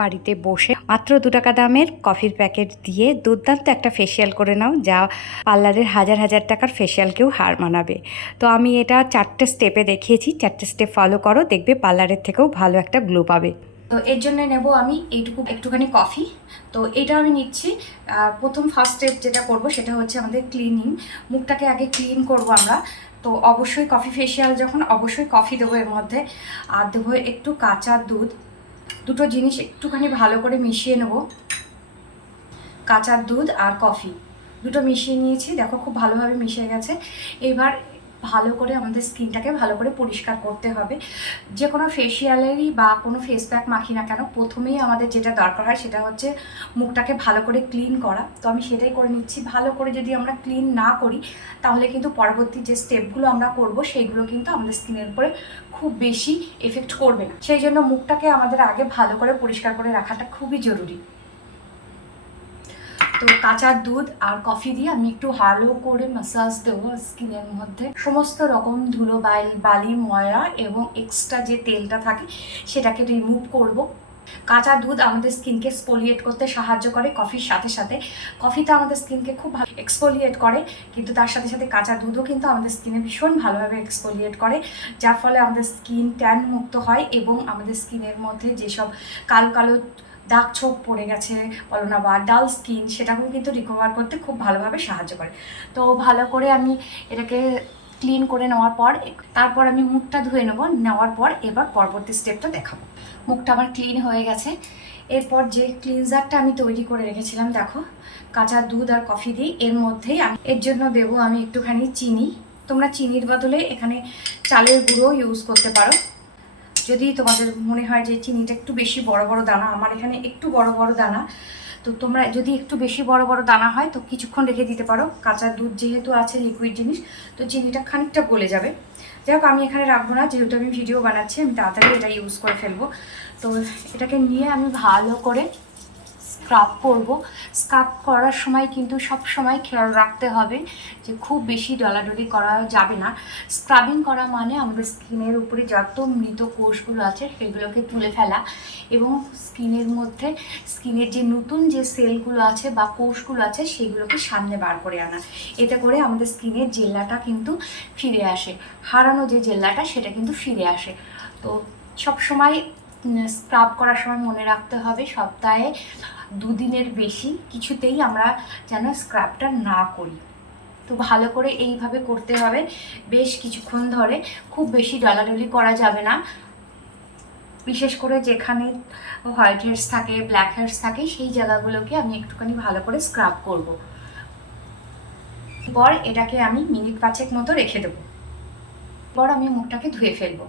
বাড়িতে বসে মাত্র 2 টাকা দামের কফির প্যাকেট দিয়ে দুর্দান্ত একটা ফেসিয়াল করে নাও, যা পার্লারের হাজার হাজার টাকার ফেসিয়ালকেও হার মানাবে। তো আমি এটা 4টে স্টেপে দেখিয়েছি, 4টে স্টেপ ফলো করো, দেখবে পার্লারের থেকেও ভালো একটা গ্লো পাবে। তো এর জন্য নেব আমি একটুখানি কফি। তো এটা আমি নিচ্ছি। প্রথম ফার্স্ট স্টেপ যেটা করব সেটা হচ্ছে আমাদের ক্লিনিং। মুখটাকে আগে ক্লিন করব আমরা। তো অবশ্যই কফি ফেসিয়াল যখন, অবশ্যই কফি দেবো এর মধ্যে, আর দেবো একটু কাঁচা দুধ। দুটো জিনিস একটুখানি ভালো করে মিশিয়ে নেব। কাঁচা দুধ আর কফি দুটো মিশিয়ে নিয়েছি, দেখো খুব ভালোভাবে মিশে গেছে। এবার ভালো করে আমাদের স্কিনটাকে ভালো করে পরিষ্কার করতে হবে। যে কোনো ফেসিয়ালেরই বা কোনো ফেস প্যাক মাখি না কেন, প্রথমেই আমাদের যেটা দরকার হয় সেটা হচ্ছে মুখটাকে ভালো করে ক্লিন করা। তো আমি সেটাই করে নিচ্ছি। ভালো করে যদি আমরা ক্লিন না করি তাহলে কিন্তু পরবর্তী যে স্টেপগুলো আমরা করব সেইগুলো কিন্তু আমাদের স্কিনের উপরে খুব বেশি এফেক্ট করবে না। সেই জন্য মুখটাকে আমাদের আগে ভালো করে পরিষ্কার করে রাখাটা খুবই জরুরি। তো কাঁচা দুধ আর কফি দিয়ে আমি একটু ভালো করে ম্যাসাজ দেবো স্কিনের মধ্যে। সমস্ত রকম ধুলো বালি ময়লা এবং এক্সট্রা যে তেলটা থাকে সেটাকে রিমুভ করব। কাঁচা দুধ আমাদের স্কিনকে এক্সফোলিয়েট করতে সাহায্য করে কফির সাথে সাথে। কফিটা আমাদের স্কিনকে খুব ভালো এক্সফোলিয়েট করে, কিন্তু তার সাথে সাথে কাঁচা দুধও কিন্তু আমাদের স্কিনে ভীষণ ভালোভাবে এক্সফোলিয়েট করে, যার ফলে আমাদের স্কিন ট্যান মুক্ত হয় এবং আমাদের স্কিনের মধ্যে যেসব কালো কালো দাগ ছোপ পড়ে গেছে বলো না, বা ডাল স্কিন, সেটাকেও কিন্তু রিকভার করতে খুব ভালোভাবে সাহায্য করে। তো ভালো করে আমি এটাকে ক্লিন করে নেওয়ার পর তারপর আমি মুখটা ধুয়ে নেওয়ার পর এবার পরবর্তী স্টেপটা দেখাবো। মুখটা আমার ক্লিন হয়ে গেছে। এরপর যে ক্লিনজারটা আমি তৈরি করে রেখেছিলাম, দেখো কাঁচা দুধ আর কফি দিই, এর মধ্যেই আমি এর জন্য দেবো আমি একটুখানি চিনি। তোমরা চিনির বদলে এখানে চালের গুঁড়ো ইউজ করতে পারো যদি তোমাদের মনে হয় যে চিনিটা একটু বেশি বড় বড় দানা। আমার এখানে একটু বড় বড় দানা, তো তোমরা যদি একটু বেশি বড় বড় দানা হয় তো কিছুক্ষণ রেখে দিতে পারো। কাঁচা দুধ যেহেতু আছে লিকুইড জিনিস, তো চিনিটা খানিকটা গলে যাবে। যাই হোক, আমি এখানে রাখবো না, যেহেতু আমি ভিডিও বানাচ্ছি আমি তাড়াতাড়ি এটা ইউজ করে ফেলবো। তো এটাকে নিয়ে আমি ভালো করে স্ক্রাব করব। স্ক্রাব করার সময় কিন্তু সব সময় খেয়াল রাখতে হবে যে খুব বেশি ডলাডলি করা যাবে না। স্ক্রাবিং করা মানে আমাদের স্কিনের উপরে যত মৃত কোষগুলো আছে সেগুলোকে তুলে ফেলা এবং স্কিনের মধ্যে স্কিনের যে নতুন যে সেলগুলো আছে বা কোষগুলো আছে সেগুলোকে সামনে বার করে আনা। এতে করে আমাদের স্কিনের জেল্লাটা কিন্তু ফিরে আসে, হারানো যে জেল্লাটা সেটা কিন্তু ফিরে আসে। তো সবসময় স্ক্রাব করার সময় মনে রাখতে হবে সপ্তাহে 2 দিনের বেশি কিছুতেই আমরা যেন স্ক্রাবটা না করি। তো ভালো করে এইভাবে করতে হবে বেশ কিছুক্ষণ ধরে। খুব বেশি ডলাডলি করা যাবে না, বিশেষ করে যেখানে হোয়াইট হেডস থাকে, ব্ল্যাক হেডস থাকে, সেই জায়গাগুলোকে আমি একটুখানি ভালো করে স্ক্রাব করব। এরপর এটাকে আমি মিনিট 5 মতো রেখে দেবো। এরপর আমি মুখটাকে ধুয়ে ফেলবো।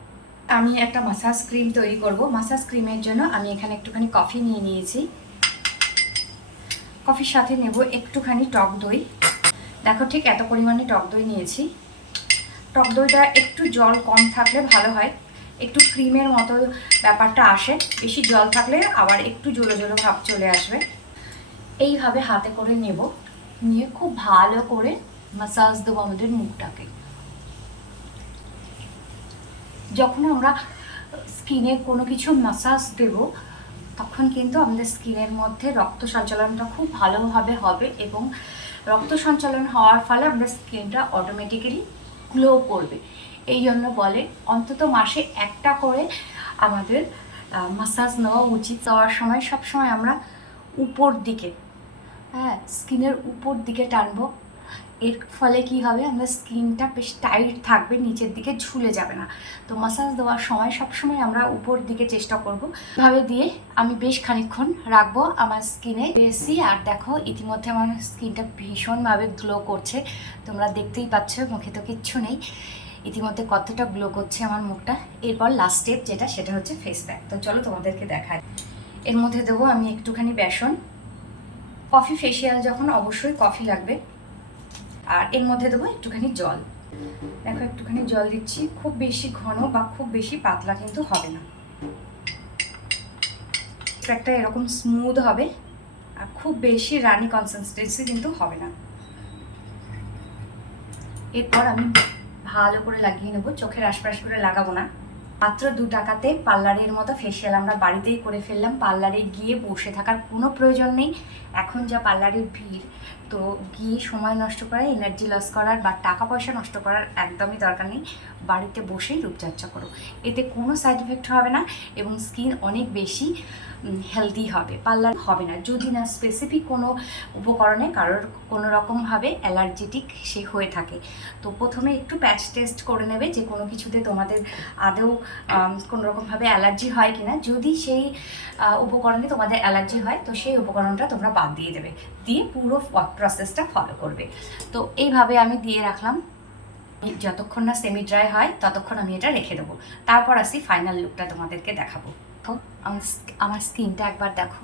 আমি একটা মাসাজ ক্রিম তৈরি করব। মাসাজ ক্রিমের জন্য আমি এখানে একটুখানি কফি নিয়ে নিয়েছি। কফির সাথে নেব একটুখানি টক দই। দেখো ঠিক এত পরিমাণে টক দই নিয়েছি। টক দইটা একটু জল কম থাকলে ভালো হয়, একটু ক্রিমের মতো ব্যাপারটা আসে। বেশি জল থাকলে আবার একটু জলো জলো ভাব চলে আসবে। এইভাবে হাতে করে নেব, নিয়ে খুব ভালো করে মাসাজ দেবো আমাদের মুখটাকে। যখন আমরা স্কিনে কোনো কিছু মাসাজ দেব তখন কিন্তু আমাদের স্কিনের মধ্যে রক্ত সঞ্চালনটা খুব ভালোভাবে হবে এবং রক্ত সঞ্চালন হওয়ার ফলে আমাদের স্কিনটা অটোমেটিক্যালি গ্লো করবে। এই জন্য বলে অন্তত মাসে একটা করে আমাদের মাসাজ নেওয়া উচিত। দেওয়ার সময় সবসময় আমরা উপর দিকে, স্কিনের উপর দিকে টানবো। এর ফলে কি হবে, আমাদের স্কিনটা বেশ টাইট থাকবে, নিচের দিকে ঝুলে যাবে না। তো মাসাজ দেওয়ার সময় সবসময় আমরা উপর দিকে চেষ্টা করব। এভাবে দিয়ে আমি বেশ খানিকক্ষণ রাখবো আমার স্কিনে এসি। আর দেখো ইতিমধ্যে আমার স্কিনটা ভীষণভাবে গ্লো করছে, তোমরা দেখতেই পাচ্ছ, মুখে তো কিচ্ছু নেই, ইতিমধ্যে কতটা গ্লো করছে আমার মুখটা। এরপর লাস্ট স্টেপ যেটা, সেটা হচ্ছে ফেস প্যাক। তো চলো তোমাদেরকে দেখাই। এর মধ্যে দেবো আমি একটুখানি বেসন। কফি ফেসিয়াল যখন অবশ্যই কফি লাগবে। আর এর মধ্যে দেবো একটুখানি জল। দেখো একটুখানি জল দিচ্ছি, খুব বেশি ঘন বা খুব বেশি পাতলা কিন্তু হবে না। একটা এরকম স্মুথ হবে আর খুব বেশি রানি কনসিস্টেন্সি কিন্তু হবে না। এরপর আমি ভালো করে লাগিয়ে নেবো, চোখের আশপাশ করে লাগাবো না। মাত্র 2 টাকাতে পার্লারের মতো ফেসিয়াল আমরা বাড়িতেই করে ফেললাম। পার্লারে গিয়ে বসে থাকার কোনো প্রয়োজন নেই। এখন যা পার্লারের ভিড়, তো গিয়ে সময় নষ্ট করা, এনার্জি লস করার বা টাকা পয়সা নষ্ট করার একদমই দরকার নেই। বাড়িতে বসেই রূপচর্চা করো, এতে কোনো সাইড এফেক্ট হবে না এবং স্কিন অনেক বেশি হেলদি হবে। পার্লার হবে না যদি না স্পেসিফিক কোনো উপকরণে কারোর কোনো রকমভাবে অ্যালার্জেটিক সে হয়ে থাকে। তো প্রথমে একটু প্যাচ টেস্ট করে নেবে যে কোনো কিছুতে তোমাদের আদৌ কোনো রকমভাবে অ্যালার্জি হয় কিনা। যদি সেই উপকরণে তোমাদের অ্যালার্জি হয় তো সেই উপকরণটা তোমরা বাদ দিয়ে দেবে, দিয়ে পুরো প্রসেসটা ফলো করবে। তো এইভাবে আমি দিয়ে রাখলাম, যতক্ষণ না সেমি ড্রাই হয় ততক্ষণ আমি এটা রেখে দেবো। তারপর আসি ফাইনাল লুকটা তোমাদেরকে দেখাবো। তো আমার স্কিনটা একবার দেখো,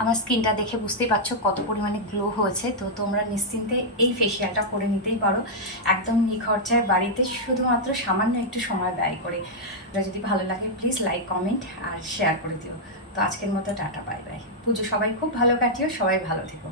আমার স্কিনটা দেখে বুঝতেই পারছো কত পরিমাণে গ্লো হয়েছে। তো তোমরা নিশ্চিন্তে এই ফেসিয়ালটা করে নিতেই পারো একদম নিখরচায় বাড়িতে, শুধুমাত্র সামান্য একটু সময় ব্যয় করে। যদি ভালো লাগে প্লিজ লাইক, কমেন্ট আর শেয়ার করে দিও। তো আজকের মতো টাটা, বাই বাই। পুজো সবাই খুব ভালো কাটিও, সবাই ভালো থেকো।